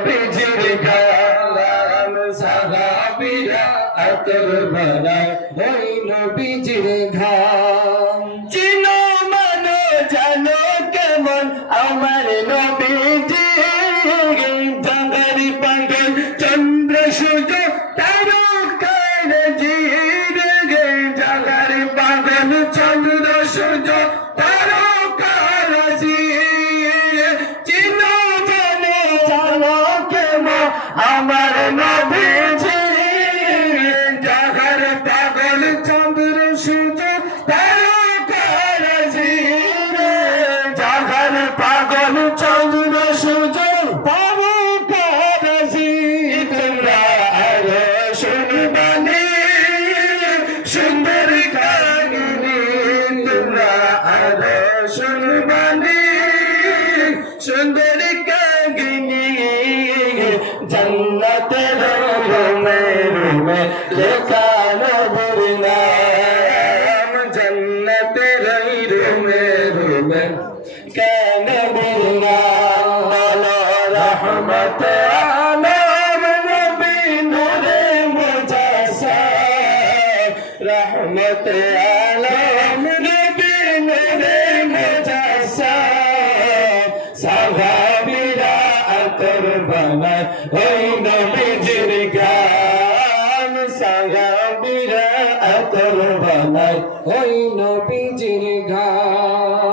নবীজির গান সাহাবিরা আতর বানায় ওই নবীজির ঘাম চিনো মানো জানো কেমন আমার নবীজি ডাঙ্গারি পাগল চন্দ্র সূর্য আমার নবীজি জাগার পাগল চন্দ্র সূর্য তারকার জন্নতের রুমে রুমে লেখা নবীর নাম। জন্নতের রুমে রুমে কেন নাম? বলো রহমত আলম আমার ওই নবীজির গান সাহাবিরা আতর বানায় ওই নবীজির গান